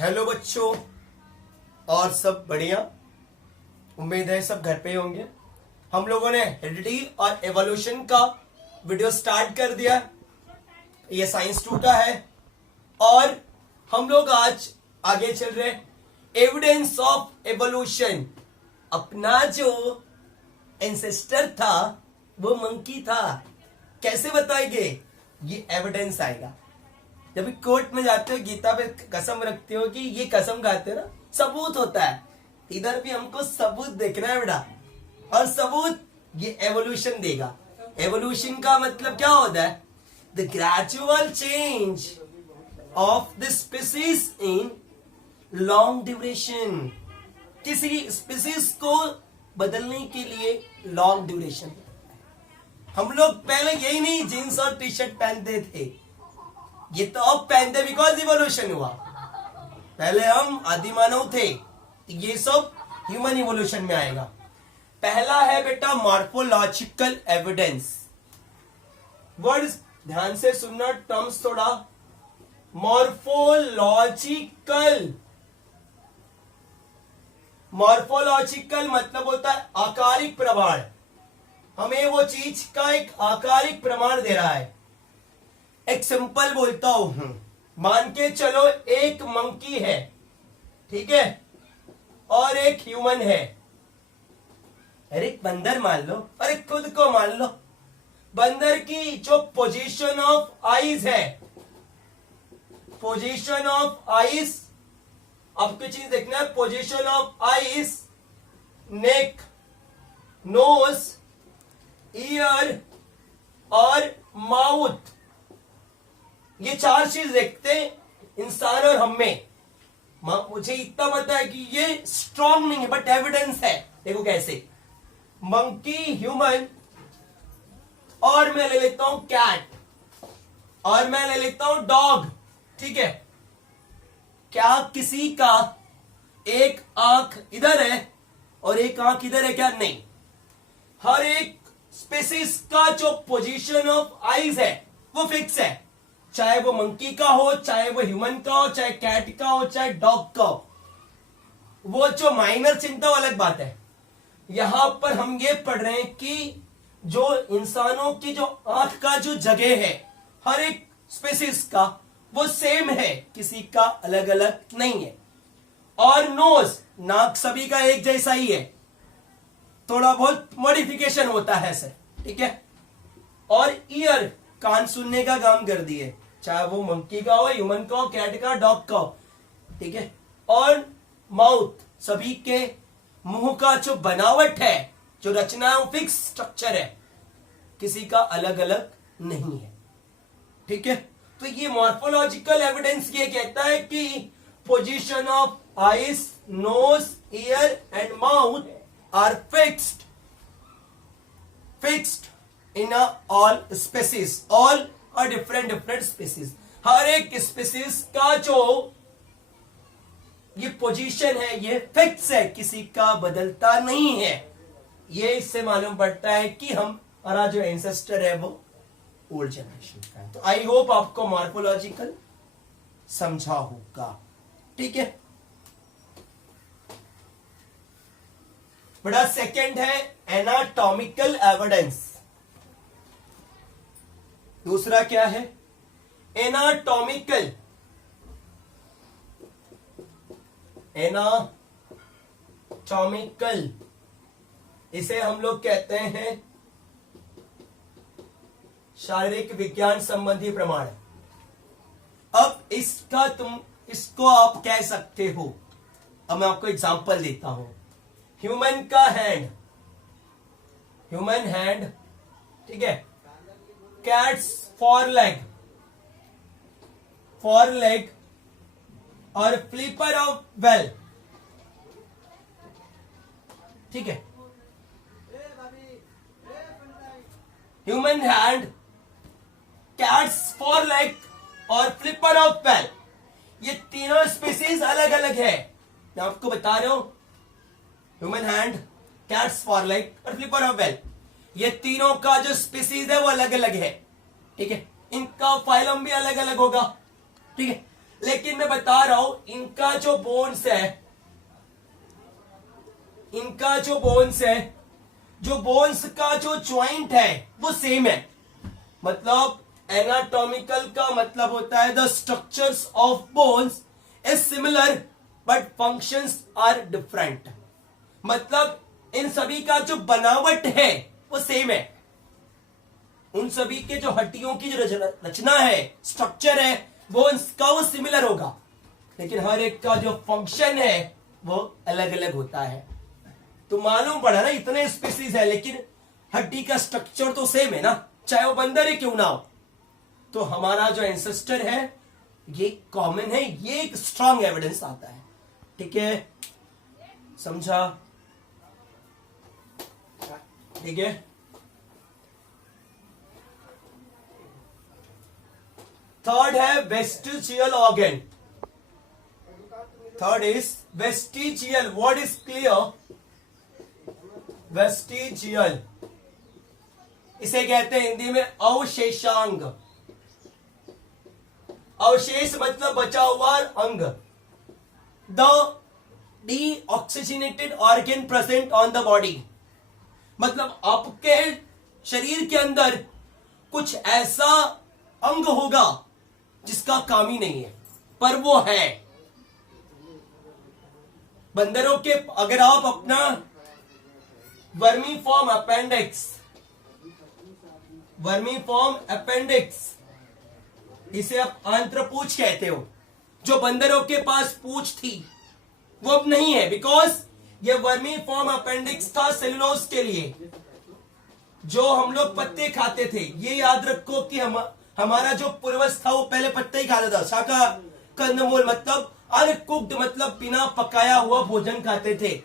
Hello बच्चों, और सब बढ़िया। उम्मीद है सब घर पे होंगे। हम लोगों ने हेरिडिटी और एवोल्यूशन का वीडियो स्टार्ट कर दिया। ये साइंस 2 का है और हम लोग आज आगे चल रहे। Evidence of evolution. अपना जो एंसेस्टर था वो मंकी था, कैसे बताएंगे? ये एविडेंस आएगा। जब भी कोर्ट में जाते हो, गीता पे कसम रखते हो कि ये कसम खाते हो ना, सबूत होता है। इधर भी हमको सबूत देखना है बेटा, और सबूत ये एवोल्यूशन देगा। एवोल्यूशन का मतलब क्या होता है? The gradual change of the species in long duration. किसी स्पीसीज को बदलने के लिए लॉन्ग ड्यूरेशन। हम लोग पहले यही नहीं जीन्स और टी शर्ट पहनते थे, ये तो अब पहनते बिकॉज इवोल्यूशन हुआ। पहले हम आदिमानव थे, ये सब ह्यूमन इवोल्यूशन में आएगा। पहला है बेटा मॉर्फोलॉजिकल एविडेंस। वर्ड्स ध्यान से सुनना, टर्म्स थोड़ा। मॉर्फोलॉजिकल, मॉर्फोलॉजिकल मतलब होता है आकारिक प्रमाण। हमें वो चीज का एक आकारिक प्रमाण दे रहा है। एक सिंपल बोलता हूं, मान के चलो एक मंकी है, ठीक है, और एक ह्यूमन है। अरे एक बंदर मान लो, अरे खुद को मान लो। बंदर की जो पोजीशन ऑफ आईज है, पोजीशन ऑफ आईज, आपको चीज देखना है। Position of eyes, neck, nose, ear और माउथ, ये 4 चीज देखते हैं इंसान और हम में। मुझे इतना पता है कि ये स्ट्रॉन्ग नहीं है बट एविडेंस है। देखो कैसे, मंकी, ह्यूमन, और मैं ले लेता हूं कैट, और मैं ले लेता हूं डॉग, ठीक है। क्या किसी का एक आंख इधर है और एक आंख इधर है? क्या नहीं। हर एक स्पीसीज का जो पोजीशन ऑफ आईज है वो फिक्स है, चाहे वो मंकी का हो, चाहे वो ह्यूमन का हो, चाहे कैट का हो, चाहे डॉग का हो। वो जो माइनर चिंता अलग बात है। यहां पर हम ये पढ़ रहे हैं कि जो इंसानों की जो आंख का जो जगह है हर एक स्पीसीज का वो सेम है, किसी का अलग अलग नहीं है। और नोज, नाक सभी का एक जैसा ही है, थोड़ा बहुत मॉडिफिकेशन होता है सर, ठीक है। और ईयर, कान सुनने का काम कर दिए, चाहे वो मंकी का हो, ह्यूमन का हो, कैट का, डॉग का हो, ठीक है। और माउथ, सभी के मुंह का जो बनावट है, जो रचना है, वो फिक्स स्ट्रक्चर है, किसी का अलग अलग नहीं है, ठीक है। तो ये मॉर्फोलॉजिकल एविडेंस ये कहता है कि position of eyes, nose, ear and mouth are fixed in all species, all are different species। हर एक स्पीसीज का जो ये पोजीशन है ये फिक्स है, किसी का बदलता नहीं है। ये इससे मालूम पड़ता है कि हमारा जो एंसेस्टर है वो ओल्ड जनरेशन का है। तो आई होप आपको मॉर्फोलॉजिकल समझा होगा, ठीक है। बड़ा सेकंड है एनाटॉमिकल एविडेंस। दूसरा क्या है? एनाटॉमिकल। एनाटॉमिकल, इसे हम लोग कहते हैं शारीरिक विज्ञान संबंधी प्रमाण। अब इसको आप कह सकते हो। अब मैं आपको एग्जांपल देता हूं। ह्यूमन का हैंड, ह्यूमन हैंड, ठीक है। कैट्स फोर लेग और फ्लिपर ऑफ बेल, ठीक है। Human hand, cats four leg और फ्लिपर ऑफ बेल, ये तीनों स्पीसीज अलग अलग है। मैं आपको बता रहा हूं, human hand, cats four leg और फ्लिपर ऑफ बेल, ये तीनों का जो स्पीसीज है वो अलग अलग है, ठीक है। इनका फाइलम भी अलग अलग होगा, ठीक है। लेकिन मैं बता रहा हूं इनका जो बोन्स है, इनका जो बोन्स है, जो बोन्स का जो ज्वाइंट है वो सेम है। मतलब एनाटॉमिकल का मतलब होता है the structures of bones is similar but functions are different. मतलब इन सभी का जो बनावट है वो सेम है, उन सभी के जो हड्डियों की जो रचना है, स्ट्रक्चर है, बोन्स का वो सिमिलर होगा, लेकिन हर एक का जो फंक्शन है वो अलग अलग होता है। तो मालूम पड़ा ना, इतने स्पीसीज है लेकिन हड्डी का स्ट्रक्चर तो सेम है ना, चाहे वो बंदर ही क्यों ना हो। तो हमारा जो एंसेस्टर है ये कॉमन है, ये एक स्ट्रॉन्ग एविडेंस आता है। ठीक है, समझा? ठीक है, थर्ड है vestigial organ. Third is vestigial. What is clear? Vestigial, इसे कहते हैं हिंदी में अवशेषांग। अवशेष मतलब बचा हुआ अंग। The deoxygenated organ present on the body, मतलब आपके शरीर के अंदर कुछ ऐसा अंग होगा जिसका काम ही नहीं है पर वो है। बंदरों के, अगर आप अपना वर्मीफॉर्म अपेंडिक्स, वर्मीफॉर्म अपेंडिक्स, इसे आप आंत्रपूछ कहते हो, जो बंदरों के पास पूछ थी वो अब नहीं है, बिकॉज ये वर्मीफॉर्म अपेंडिक्स था सेलुलोज के लिए। जो हम लोग पत्ते खाते थे, ये याद रखो कि हमारा जो पूर्वज था वो पहले पत्ते ही खाता था। शाका कंदमूल मतलब अनकुक्ड, मतलब बिना पकाया हुआ भोजन खाते थे,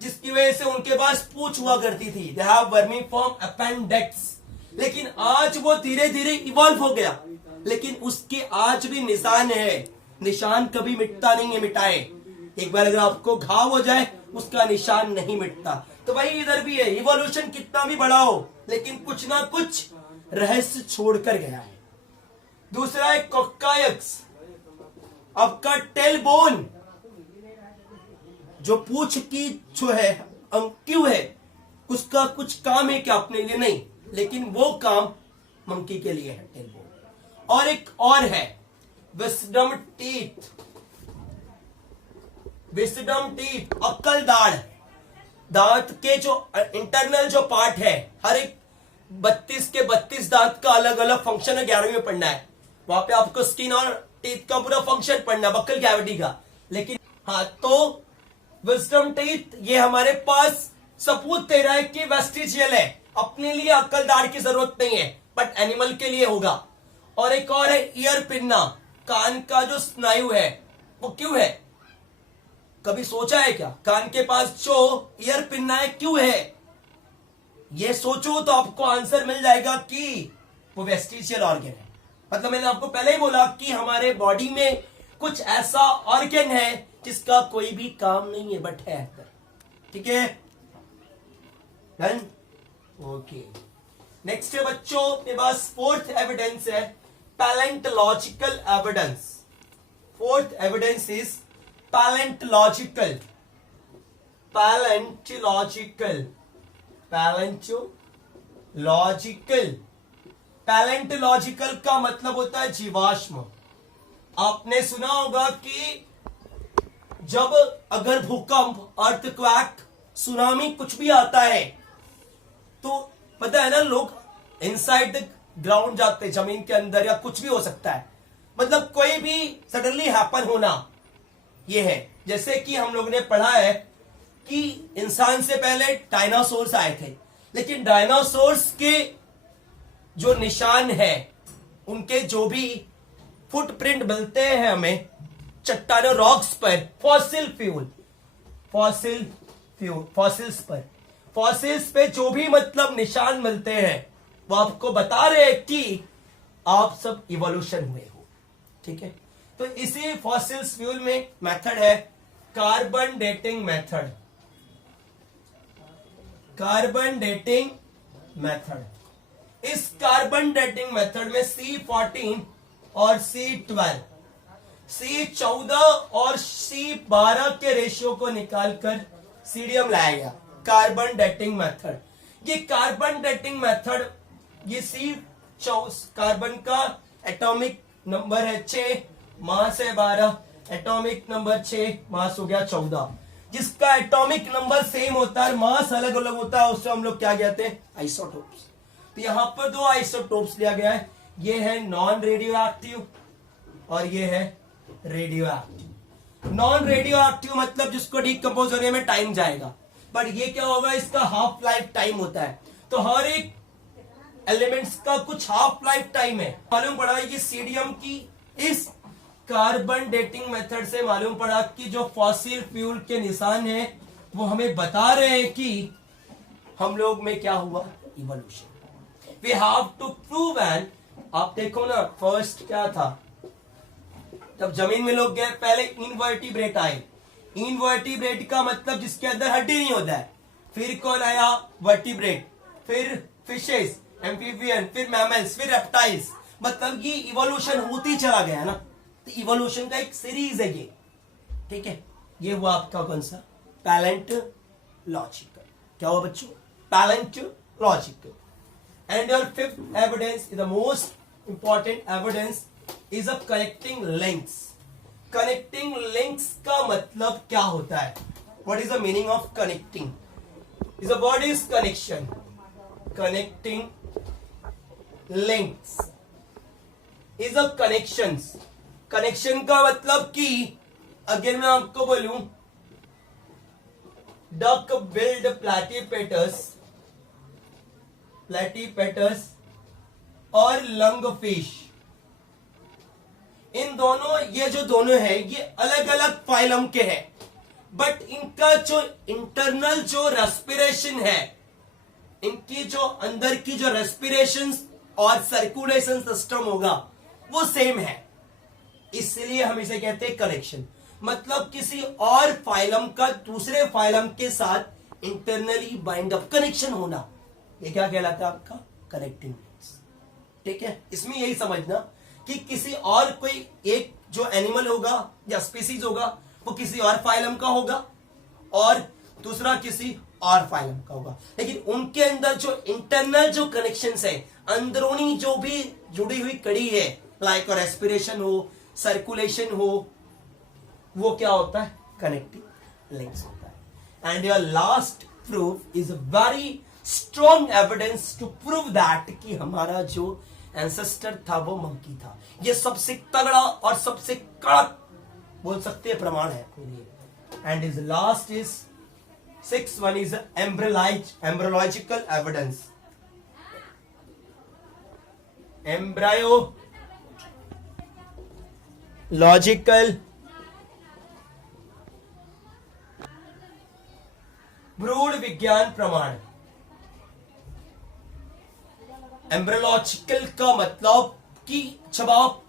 जिसकी वजह से उनके पास पूंछ हुआ करती थी। They have vermiform appendix. लेकिन आज वो धीरे धीरे इवॉल्व हो गया, लेकिन उसके आज भी निशान है। निशान कभी मिटता नहीं है, मिटाए एक बार अगर आपको घाव हो जाए उसका निशान नहीं मिटता। तो भाई इधर भी है, इवोल्यूशन कितना भी बड़ा हो लेकिन कुछ ना कुछ रहस्य छोड़कर गया है। दूसरा है कोक्कायक्स। आपका टेल बोन, जो पूंछ की जो है क्यों है, उसका कुछ काम है क्या अपने लिए? नहीं, लेकिन वो काम मंकी के लिए है, टेल बोन। और एक और है विस्डम टीथ। विस्डम टीथ, अक्ल दाढ़, दांत के जो इंटरनल जो पार्ट है, हर एक 32 के 32 दांत का अलग अलग फंक्शन है। 11वीं में पढ़ना है, वहां पे आपको स्किन और टीथ का पूरा फंक्शन पढ़ना, बक्कल कैविटी का। लेकिन हाँ, तो विस्डम टीथ ये हमारे पास सबूत दे रहा है कि वेस्टिजियल है, अपने लिए अक्ल दाढ़ की जरूरत नहीं है, बट एनिमल के लिए होगा। और एक और है ईयर पिन्ना, कान का जो स्नायु है वो क्यों है? कभी सोचा है क्या कान के पास जो ईयर पिन्ना है क्यों है? ये सोचो तो आपको आंसर मिल जाएगा कि वो वेस्टिजियल ऑर्गन है। मतलब मैंने आपको पहले ही बोला कि हमारे बॉडी में कुछ ऐसा ऑर्गन है जिसका कोई भी काम नहीं है, बट है। ठीक है, डन? ओके, नेक्स्ट है बच्चों के पास फोर्थ एविडेंस है palaeontological evidence. Fourth evidence is palaeontological. Palaeontological, palaeontological, palaeontological का मतलब होता है जीवाश्म। आपने सुना होगा कि जब अगर भूकंप, अर्थक्वेक, सुनामी कुछ भी आता है तो पता है ना, लोग इनसाइड द ग्राउंड जाते हैं, जमीन के अंदर, या कुछ भी हो सकता है। मतलब कोई भी सडनली हैपन होना ये है। जैसे कि हम लोग ने पढ़ा है कि इंसान से पहले डायनासोर्स आए थे, लेकिन डायनासोर्स के जो निशान है, उनके जो भी फुटप्रिंट मिलते हैं हमें चट्टानों, रॉक्स पर, fossil fuel, fossil fuel, fossils पर, फॉसिल्स पे जो भी मतलब निशान मिलते हैं वो आपको बता रहे हैं कि आप सब इवोल्यूशन हुए हो। ठीक है, तो इसी फॉसिल्स फ्यूल में मेथड है carbon dating method. Carbon dating method, इस कार्बन डेटिंग मेथड में C14 और C12 C14 और C12 के रेशियो को निकालकर सीडियम लाया गया, कार्बन डेटिंग मेथड। ये कार्बन डेटिंग मेथड, ये कार्बन का एटॉमिक नंबर है 6, मास है 12, एटॉमिक नंबर 6, मास हो गया 14। जिसका एटॉमिक नंबर सेम होता है, मास अलग अलग होता है, उसको हम लोग क्या कहते हैं, आइसोटोप्स। तो यहां पर दो आइसोटोप्स लिया गया है, ये है नॉन रेडियो एक्टिव और ये है radio active. Non radio active मतलब जिसको डिकम्पोज होने में टाइम जाएगा, बट ये क्या होगा, इसका हाफ लाइफ टाइम होता है। तो हर एक एलिमेंट्स का कुछ हाफ लाइफ टाइम है। मालूम पड़ा कि सीडियम की इस कार्बन डेटिंग मेथड से मालूम पड़ा कि जो फॉसिल फ्यूल के निशान है वो हमें बता रहे हैं कि हम लोग में क्या हुआ, evolution. We have to prove and, आप देखो ना फर्स्ट क्या था, जब जमीन में लोग गए पहले इनवर्टिब्रेट आए। इनवर्टिब्रेट का मतलब जिसके अंदर हड्डी नहीं होता है। फिर कौन आया, वर्टिब्रेट, फिर फिशेस, एम्फीबियन, फिर मैमल्स, फिर रेप्टाइल्स। मतलब कि इवोल्यूशन होती चला गया ना, तो इवोल्यूशन का एक सीरीज है ये, ठीक है। ये हुआ आपका कौन सा, पैलेंटोलॉजिकल। क्या हुआ बच्चों, palaeontological. And your fifth evidence is the most important evidence is a connecting links. Connecting links का मतलब क्या होता है, what is the meaning of connecting, is a word is connection. Connecting links is a connections. Connection का मतलब कि अगर मैं आपको बोलूं डक बिल्ड प्लेटीपेटस और लंगफिश, इन दोनों, ये जो दोनों है ये अलग अलग फाइलम के हैं, बट इनका जो इंटरनल जो रेस्पिरेशन है, इनकी जो अंदर की जो रेस्पिरेशन और सर्कुलेशन सिस्टम होगा वो सेम है। इसलिए हम इसे कहते हैं कनेक्शन। मतलब किसी और फाइलम का दूसरे फाइलम के साथ इंटरनली बाइंड अप, कनेक्शन होना, ये क्या कहलाता है आपका, कनेक्टिंग लिंक्स। ठीक है, इसमें यही समझना कि किसी और कोई एक जो एनिमल होगा या स्पीसीज होगा वो किसी और फाइलम का होगा और दूसरा किसी और फाइलम का होगा, लेकिन उनके अंदर जो इंटरनल जो कनेक्शंस है, अंदरूनी जो भी जुड़ी हुई कड़ी है, लाइक रेस्पिरेशन हो, सर्कुलेशन हो, वो क्या होता है, कनेक्टिंग लिंक्स होता है। And your last proof is very strong evidence to prove that कि हमारा जो एंसेस्टर था वो मंकी था। ये सबसे तगड़ा और सबसे कड़क बोल सकते हैं प्रमाण है। And is last is 6th one is embryological evidence. Embryological भ्रूण विज्ञान प्रमाण। एम्ब्रियोलॉजिकल का मतलब कि जब आप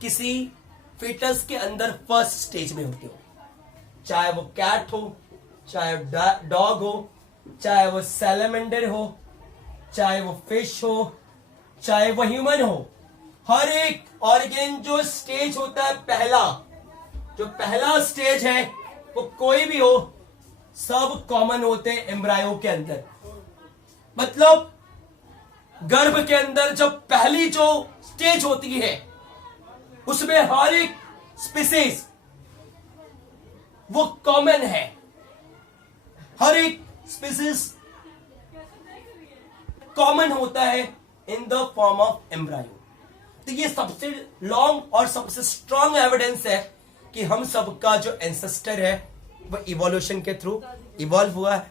किसी फीटस के अंदर फर्स्ट स्टेज में होते हो, चाहे वो कैट हो, चाहे डॉग हो, चाहे वो सैलमेंडर हो, चाहे वो फिश हो, चाहे वो ह्यूमन हो, हर एक ऑर्गेन जो स्टेज होता है जो पहला स्टेज है वो कोई भी हो, सब कॉमन होते हैं एम्ब्रायो के अंदर। मतलब गर्भ के अंदर जब पहली जो स्टेज होती है उसमें हर एक स्पीसीज वो कॉमन है, हर एक स्पीसीज कॉमन होता है in the form of embryo. तो ये सबसे लॉन्ग और सबसे स्ट्रॉन्ग एविडेंस है कि हम सबका जो एंसेस्टर है वो इवोल्यूशन के थ्रू इवॉल्व हुआ है।